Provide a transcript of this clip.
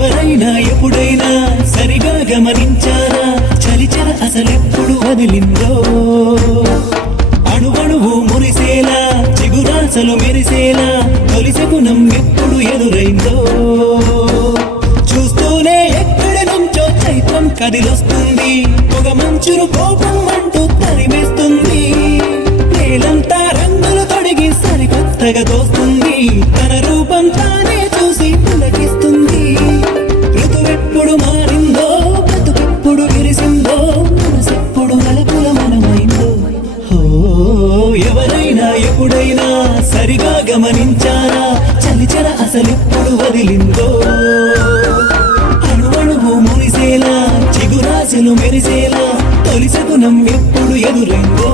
ఎవరైనా ఎప్పుడైనా సరిగా గమనించారా చలిచర అసలెప్పుడు వదిలిందో అణువణువు మురిసేలా చిగురాసలు మెరిసేలా తొలిసగుణం ఎప్పుడు ఎదురైందో చూస్తూనే ఎక్కడి నుంచో చైత్రం కదిలొస్తుంది పొగ మంచురు కోపం అంటూ తరిమేస్తుంది నేలంతా రంగులు తొడిగి సరికొత్తగా దోస్తుంది తన రూపం తానే చూసి పులకిస్తుంది ఋతువెప్పుడు మారిందో బ్రతుకెప్పుడు విరిసిందో మనసెప్పుడు నలుపుల మనమైందో ఎవరైనా ఎప్పుడైనా సరిగా గమనించారా చలిచర అసలెప్పుడు వదిలిందో అణువణువు మురిసేలా చిగురాశలు మెరిసేలా తొలిసగుణం ఎప్పుడు ఎదురైందో